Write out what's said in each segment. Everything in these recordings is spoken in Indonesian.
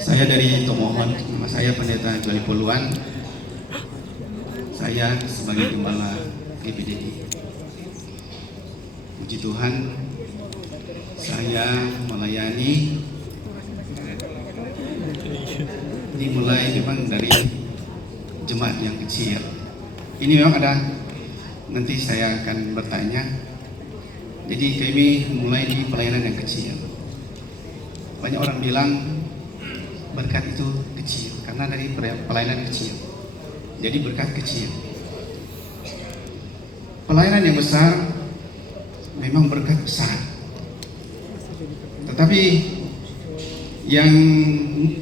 Saya dari Tomohon, nama saya Pendeta Joli Poluan. Saya sebagai Gembala GPDI. Puji Tuhan, saya melayani dimulai memang dari jemaat yang kecil. Ini memang ada, nanti saya akan bertanya. Jadi kami mulai di pelayanan yang kecil. Banyak orang bilang berkat itu kecil karena dari pelayanan kecil. Jadi berkat kecil. Pelayanan yang besar memang berkat besar. Tetapi yang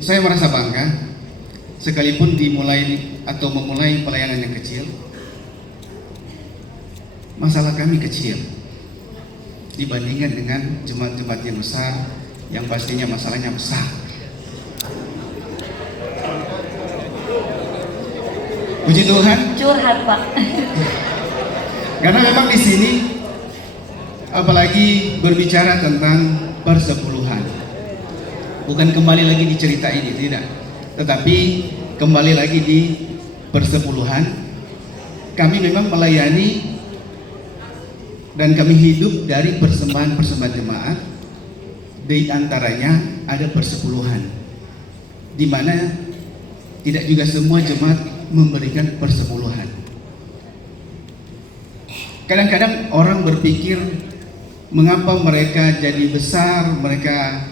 saya merasa bangga, sekalipun dimulai atau memulai pelayanan yang kecil, masalah kami kecil dibandingkan dengan jemaat-jemaat yang besar yang pastinya masalahnya besar. Puji Tuhan. Curhat, Pak. Karena memang di sini apalagi berbicara tentang persepuluhan. Bukan kembali lagi di cerita ini, tidak. Tetapi kembali lagi di persepuluhan. Kami memang melayani dan kami hidup dari persembahan-persembahan jemaat. Di antaranya ada persepuluhan, di mana tidak juga semua jemaat memberikan persepuluhan. Kadang-kadang orang berpikir mengapa mereka jadi besar, mereka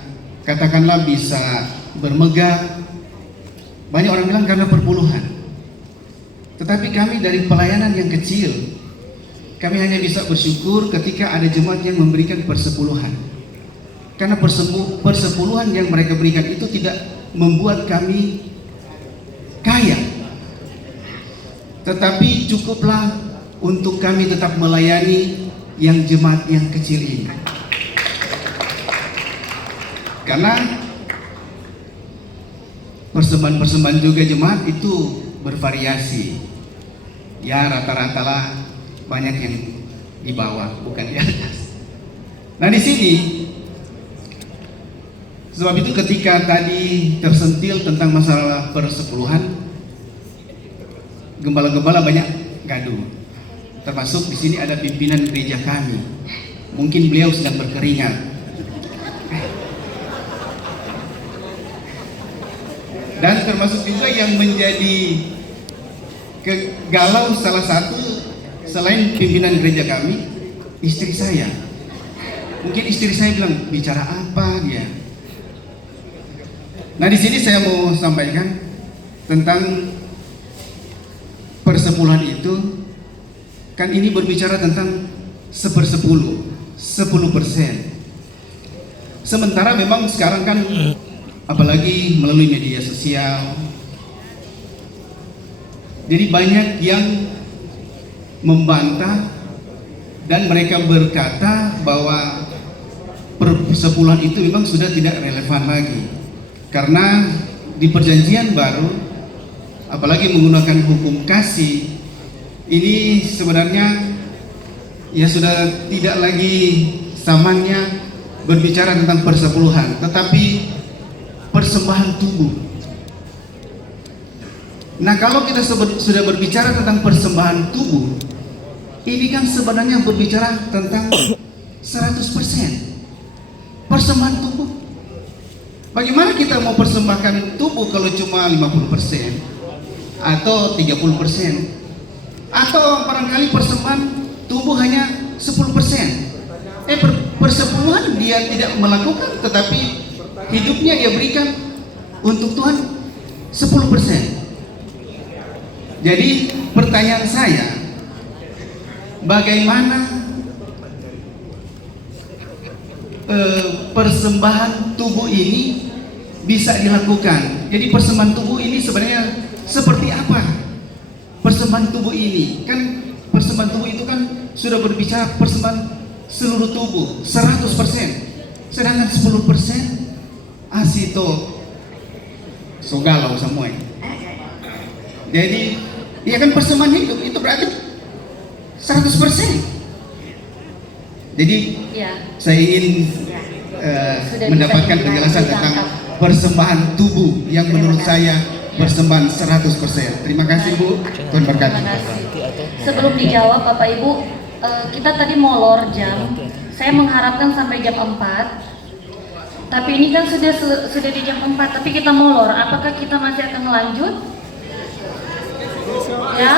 katakanlah bisa bermegah. Banyak orang bilang karena perpuluhan. Tetapi kami dari pelayanan yang kecil, kami hanya bisa bersyukur ketika ada jemaat yang memberikan persepuluhan. Karena persepuluhan yang mereka berikan itu tidak membuat kami kaya, tetapi cukuplah untuk kami tetap melayani yang jemaat yang kecil ini. Karena persembahan-persembahan juga jemaat itu bervariasi. Ya rata-rata lah banyak yang di bawah, bukan di atas. Nah di sini, sebab itu ketika tadi tersentil tentang masalah persepuluhan, gembala-gembala banyak gaduh. Termasuk di sini ada pimpinan gereja kami. Mungkin beliau sedang berkeringat. Dan termasuk juga yang menjadi galau salah satu selain pimpinan gereja kami, istri saya. Mungkin istri saya bilang, bicara apa dia? Nah di sini saya mau sampaikan tentang persepuluhan itu. Kan ini berbicara tentang 1/10, 10%. Sementara memang sekarang kan apalagi melalui media sosial, jadi banyak yang membantah dan mereka berkata bahwa persepuluhan itu memang sudah tidak relevan lagi. Karena di perjanjian baru, apalagi menggunakan hukum kasih, ini sebenarnya ya sudah tidak lagi zamannya berbicara tentang persepuluhan, tetapi persembahan tubuh. Nah kalau kita sudah berbicara tentang persembahan tubuh, ini kan sebenarnya berbicara tentang 100% persembahan tubuh. Bagaimana kita mau persembahkan tubuh kalau cuma 50% atau 30%, atau barangkali persembahan tubuh hanya 10%? Persepuluhan dia tidak melakukan, tetapi hidupnya dia berikan untuk Tuhan 10%. Jadi pertanyaan saya, bagaimana persembahan tubuh ini bisa dilakukan? Jadi persembahan tubuh ini sebenarnya seperti apa? Persembahan tubuh ini kan, persembahan tubuh itu kan sudah berbicara persembahan seluruh tubuh 100%, sedangkan 10% asito sogalau semua. Jadi ya kan persembahan hidup itu berarti 100%. Jadi ya, saya ingin mendapatkan penjelasan tentang persembahan tubuh yang menurut saya persembahan 100%. Terima kasih Bu, Tuhan berkati. Terima kasih. Sebelum dijawab Bapak Ibu, kita tadi molor jam. Saya mengharapkan sampai jam 4. Tapi ini kan sudah di jam 4, tapi kita molor. Apakah kita masih akan melanjut? Ya?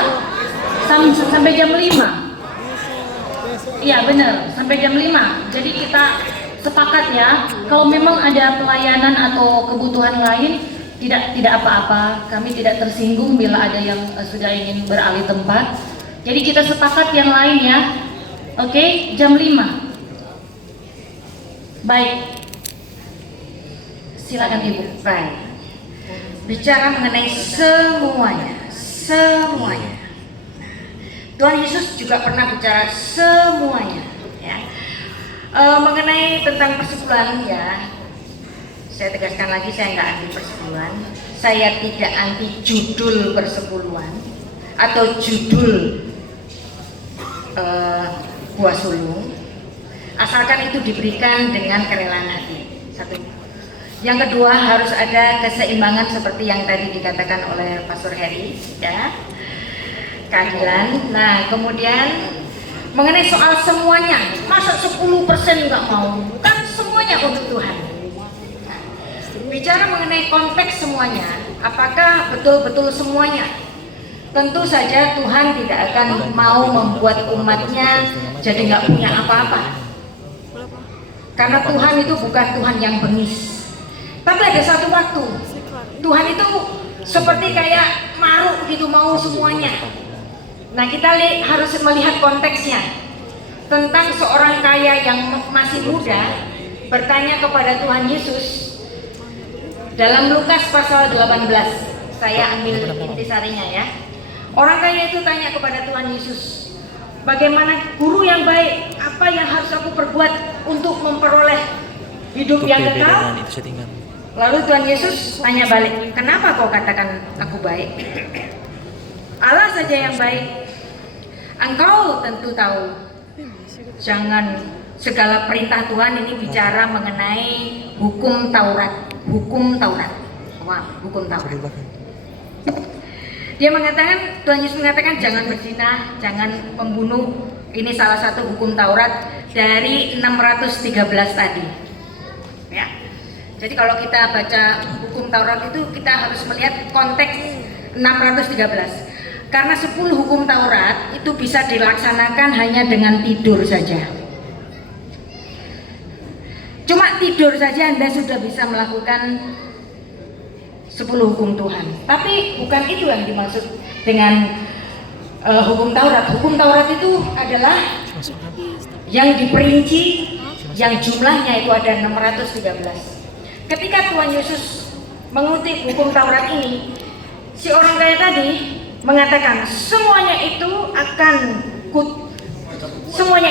Sampai jam 5. Iya benar, sampai jam 5. Jadi kita sepakat ya, kalau memang ada pelayanan atau kebutuhan lain, tidak apa-apa. Kami tidak tersinggung bila ada yang sudah ingin beralih tempat. Jadi kita sepakat yang lain ya. Oke, jam 5. Baik. Silakan Ibu. Baik. Bicara mengenai semuanya. Tuhan Yesus juga pernah bicara semuanya. Ya. Mengenai tentang persepuluhan ya, saya tegaskan lagi, saya nggak anti persepuluhan. Saya tidak anti judul persepuluhan atau judul buah sulung, asalkan itu diberikan dengan kerelaan hati. Satu. Yang kedua, harus ada keseimbangan seperti yang tadi dikatakan oleh Pastor Heri, ya, keadilan. Nah, kemudian mengenai soal semuanya, masa 10% nggak mau? Kan semuanya untuk Tuhan. Nah, bicara mengenai konteks semuanya, apakah betul-betul semuanya? Tentu saja Tuhan tidak akan mau membuat umatnya jadi nggak punya apa-apa. Karena Tuhan itu bukan Tuhan yang bengis. Tapi ada satu waktu Tuhan itu seperti kayak maruk gitu, mau semuanya. Nah, kita harus melihat konteksnya. Tentang seorang kaya yang masih muda bertanya kepada Tuhan Yesus dalam Lukas pasal 18. Saya ambil intisarinya ya. Orang kaya itu tanya kepada Tuhan Yesus, bagaimana guru yang baik, apa yang harus aku perbuat untuk memperoleh hidup yang kekal? Lalu Tuhan Yesus tanya balik, kenapa kau katakan aku baik? Allah saja yang baik. Engkau tentu tahu, jangan segala perintah Tuhan ini bicara mengenai hukum Taurat. Wah, hukum Taurat. Dia mengatakan, Tuhan Yesus mengatakan jangan berzina, jangan membunuh. Ini salah satu hukum Taurat dari 613 tadi. Ya. Jadi kalau kita baca hukum Taurat itu kita harus melihat konteks 613. Karena 10 hukum Taurat itu bisa dilaksanakan hanya dengan tidur saja. Cuma tidur saja Anda sudah bisa melakukan 10 hukum Tuhan. Tapi bukan itu yang dimaksud dengan hukum Taurat. Hukum Taurat itu adalah yang diperinci, yang jumlahnya itu ada 613. Ketika Tuhan Yesus mengutip hukum Taurat ini, si orang kaya tadi mengatakan semuanya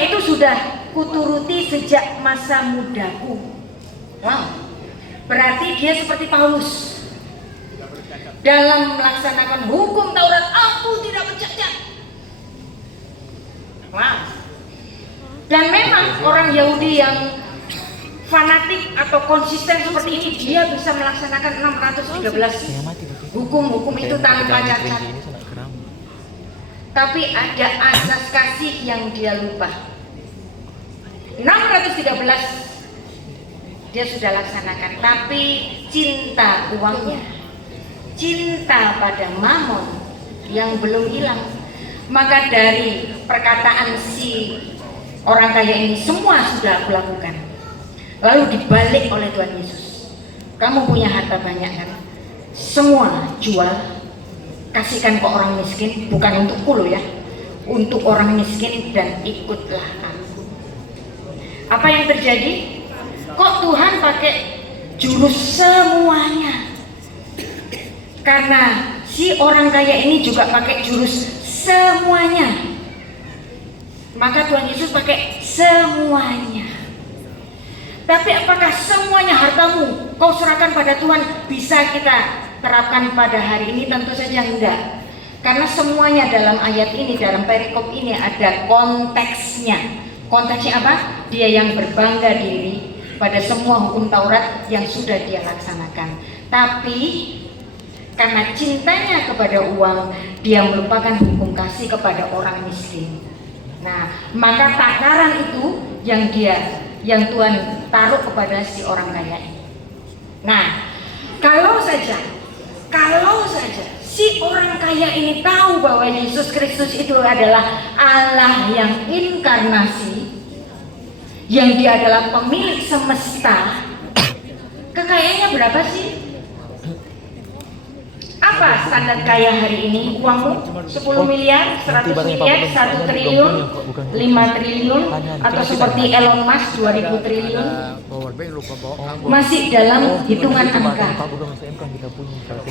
itu sudah kuturuti sejak masa mudaku. Wow, berarti dia seperti Paulus dalam melaksanakan hukum Taurat. Aku tidak bercacat. Wow. Dan memang orang Yahudi yang fanatik atau konsisten seperti ini, dia bisa melaksanakan 613 hukum itu tanpa cacat. Tapi ada asas kasih yang dia lupa. 613 dia sudah laksanakan, tapi cinta uangnya, cinta pada mamon yang belum hilang. Maka dari perkataan si orang kaya ini, semua sudah aku lakukan. Lalu dibalik oleh Tuhan Yesus, kamu punya harta banyak kan? Semua jual, kasihkan ke orang miskin, bukan untukku loh ya, untuk orang miskin, dan ikutlah aku. Apa yang terjadi? Kok Tuhan pakai jurus semuanya? Karena si orang kaya ini juga pakai jurus semuanya. Maka Tuhan Yesus pakai semuanya. Tapi apakah semuanya hartamu kau serahkan pada Tuhan bisa kita terapkan pada hari ini? Tentu saja enggak. Karena semuanya dalam ayat ini, dalam perikop ini ada konteksnya. Konteksnya apa? Dia yang berbangga diri, pada semua hukum Taurat yang sudah dia laksanakan. Tapi karena cintanya kepada uang, dia melupakan hukum kasih kepada orang miskin. Nah, maka takaran itu yang Tuhan taruh kepada si orang kaya ini. Nah, kalau saja si orang kaya ini tahu bahwa Yesus Kristus itu adalah Allah yang inkarnasi, yang dia adalah pemilik semesta, kekayaannya berapa sih? Apa standar kaya hari ini? Uangmu 10 miliar, 100 miliar, 1 triliun, 5 triliun, atau seperti Elon Musk 2000 triliun? Masih dalam hitungan angka.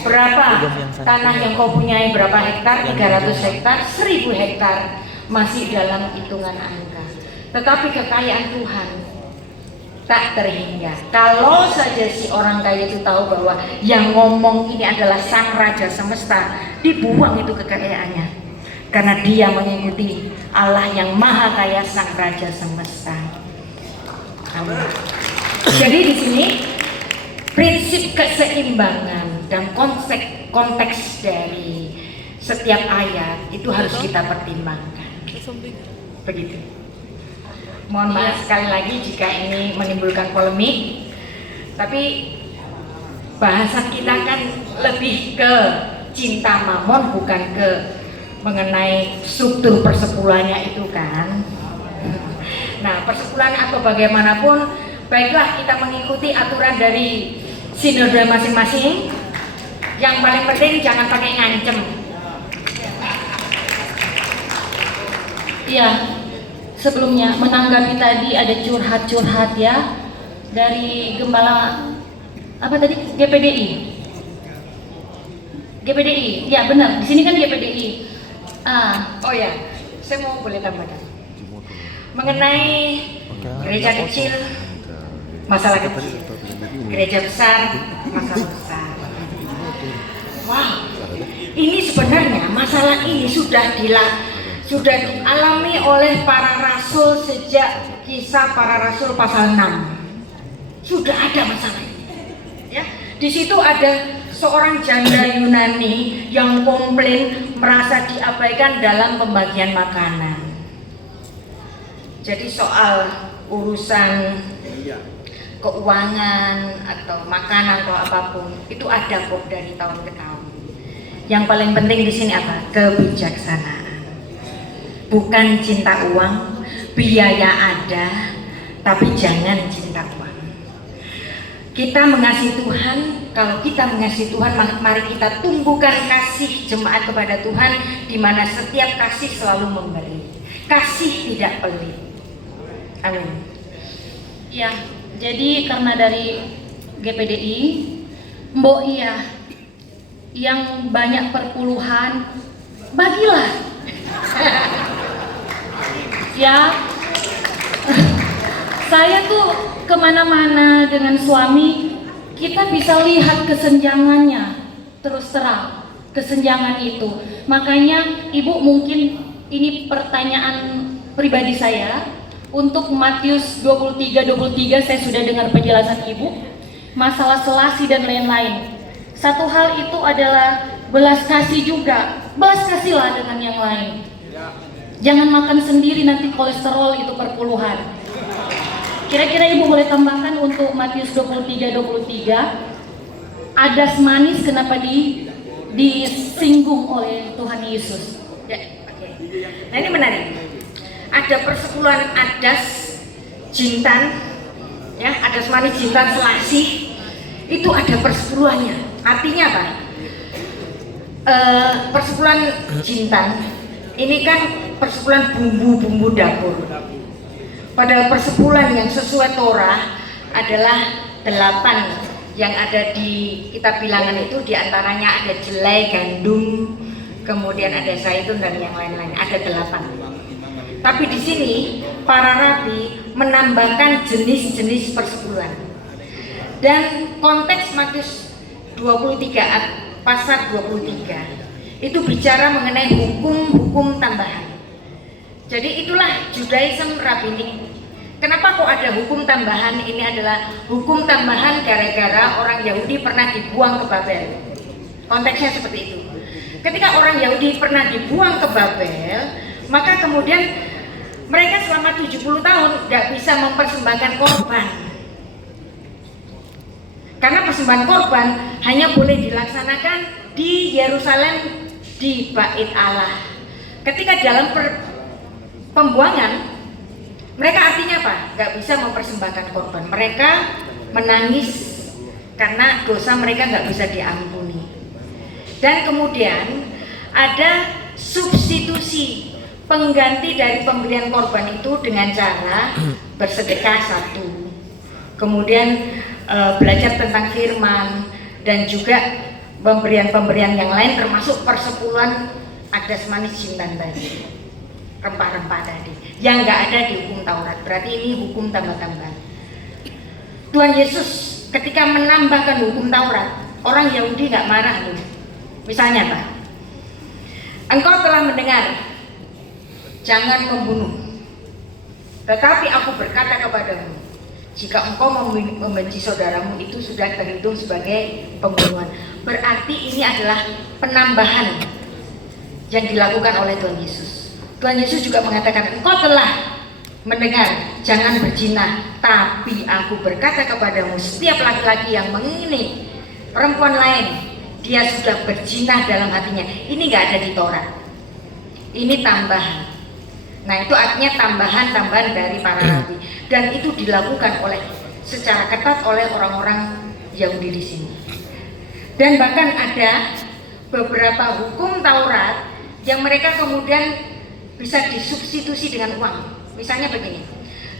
Berapa tanah yang kau punyai, berapa hektar? 300 hektar, 1000 hektar, masih dalam hitungan angka. Tetapi kekayaan Tuhan tak terhingga. Kalau saja si orang kaya itu tahu bahwa yang ngomong ini adalah sang raja semesta, dibuang itu kekayaannya, karena dia mengikuti Allah yang maha kaya, sang raja semesta. Amin. Jadi di sini prinsip keseimbangan dan konteks dari setiap ayat itu harus kita pertimbangkan. Begitu. Mohon maaf sekali lagi jika ini menimbulkan polemik, tapi bahasan kita kan lebih ke cinta mamon, bukan ke mengenai struktur persepuluhannya itu kan. Nah, persepuluhan atau bagaimanapun, baiklah kita mengikuti aturan dari sinode masing-masing. Yang paling penting jangan pakai ngancem. Iya. Sebelumnya menanggapi tadi ada curhat-curhat ya dari Gembala apa tadi, GPDI, ya benar, di sini kan GPDI. Oh ya, saya mau boleh tambahkan mengenai gereja kecil, masalah kecil, gereja besar, masalah besar. Wow, ini sebenarnya masalah ini sudah dialami oleh para rasul sejak Kisah Para Rasul pasal 6. Sudah ada masalah ini. Ya, di situ ada seorang janda Yunani yang komplain merasa diabaikan dalam pembagian makanan. Jadi soal urusan keuangan atau makanan atau apapun itu ada kok dari tahun ke tahun. Yang paling penting di sini apa? Kebijaksanaan. Bukan cinta uang, biaya ada, tapi jangan cinta uang. Kita mengasihi Tuhan, kalau kita mengasihi Tuhan, mari kita tumbuhkan kasih jemaat kepada Tuhan, di mana setiap kasih selalu memberi. Kasih tidak pelit. Amin. Ya, jadi karena dari GPDI, Mbok iya, yang banyak perpuluhan, bagilah. Ya, saya tuh kemana-mana dengan suami, kita bisa lihat kesenjangannya, terus terang kesenjangan itu. Makanya ibu mungkin ini pertanyaan pribadi saya untuk Matius 23:23, saya sudah dengar penjelasan ibu masalah selasi dan lain-lain. Satu hal itu adalah belas kasih juga, belas kasihlah dengan yang lain. Jangan makan sendiri, nanti kolesterol itu perpuluhan. Kira-kira ibu boleh tambahkan untuk Matius 23:23, adas manis kenapa disinggung oleh Tuhan Yesus? Ya, oke. Nah ini menarik. Ada persepuluhan adas, jintan, ya, adas manis, jintan, selasih, itu ada persepuluhannya. Artinya apa? Persepuluhan jintan ini kan persepuluhan bumbu-bumbu dapur. Pada persepuluhan yang sesuai Torah adalah 8 yang ada di kitab Bilangan itu, diantaranya ada jelai, gandum, kemudian ada zaitun dan yang lain-lain, ada 8. Tapi di sini para rabi menambahkan jenis-jenis persepuluhan. Dan konteks Matius 23 pasal 23 itu bicara mengenai hukum-hukum tambahan. Jadi itulah Judaism rabbinik Kenapa kok ada hukum tambahan? Ini adalah hukum tambahan gara-gara orang Yahudi pernah dibuang ke Babel. Konteksnya seperti itu. Ketika orang Yahudi pernah dibuang ke Babel, maka kemudian mereka selama 70 tahun nggak bisa mempersembahkan korban. Karena persembahan korban hanya boleh dilaksanakan di Yerusalem, di Bait Allah. Ketika dalam pembuangan, mereka artinya apa? Gak bisa mempersembahkan korban. Mereka menangis karena dosa mereka gak bisa diampuni. Dan kemudian ada substitusi, pengganti dari pemberian korban itu dengan cara bersedekah satu. Kemudian belajar tentang firman dan juga pemberian-pemberian yang lain termasuk persepuluhan adas manis jintan tadi, rempah-rempah tadi yang nggak ada di hukum Taurat. Berarti ini hukum tambah-tambahan. Tuhan Yesus ketika menambahkan hukum Taurat, orang Yahudi nggak marah loh. Misalnya Pak, engkau telah mendengar jangan membunuh, tetapi aku berkata kepadamu, jika engkau membenci saudaramu itu sudah terhitung sebagai pembunuhan. Berarti ini adalah penambahan yang dilakukan oleh Tuhan Yesus. Tuhan Yesus juga mengatakan, engkau telah mendengar jangan berzina, tapi aku berkata kepadamu, setiap laki-laki yang mengingini perempuan lain, dia sudah berzina dalam hatinya. Ini nggak ada di Taurat. Ini tambahan. Nah, itu artinya tambahan-tambahan dari para nabi, dan itu dilakukan secara ketat oleh orang-orang Yahudi di sini. Dan bahkan ada beberapa hukum Taurat yang mereka kemudian bisa disubstitusi dengan uang. Misalnya begini,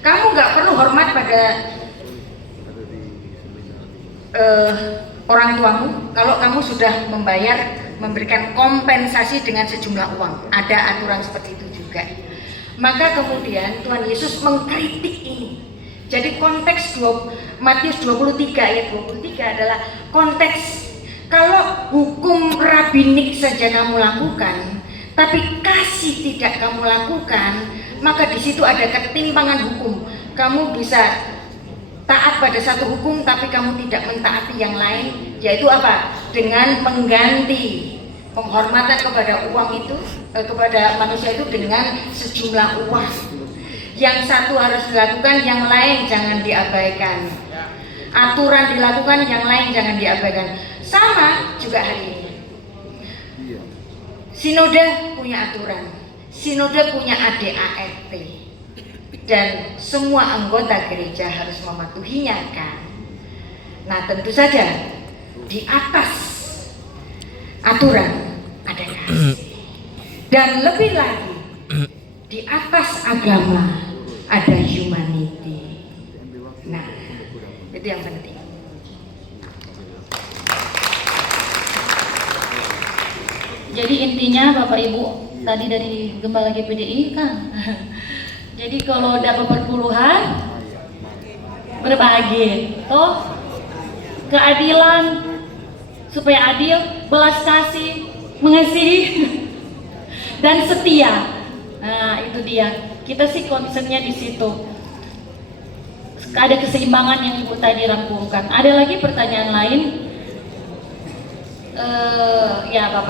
kamu nggak perlu hormat pada orang tuamu kalau kamu sudah memberikan kompensasi dengan sejumlah uang. Ada aturan seperti itu juga. Maka kemudian Tuhan Yesus mengkritik ini. Jadi konteks Matius 23 ayat 23 adalah konteks kalau hukum rabbinik saja kamu lakukan, tapi kasih tidak kamu lakukan, maka di situ ada ketimpangan hukum. Kamu bisa taat pada satu hukum, tapi kamu tidak mentaati yang lain, yaitu apa? Dengan mengganti penghormatan kepada uang itu, kepada manusia itu dengan sejumlah uang. Yang satu harus dilakukan, yang lain jangan diabaikan. Aturan dilakukan, yang lain jangan diabaikan. Sama juga hari ini. Sinode punya aturan, sinode punya ADART, dan semua anggota gereja harus mematuhinya kan. Nah, tentu saja di atas aturan ada kasih, dan lebih lagi di atas agama ada humanity. Nah, itu yang penting. Jadi intinya Bapak Ibu tadi dari Gembala GPDI kan. Jadi kalau dapat perpuluhan berbagi, toh keadilan supaya adil, belas kasih, mengasihi dan setia. Nah, itu dia. Kita sih concernnya di situ. Ada keseimbangan yang Ibu tadi rangkumkan. Ada lagi pertanyaan lain? Ya Bapak.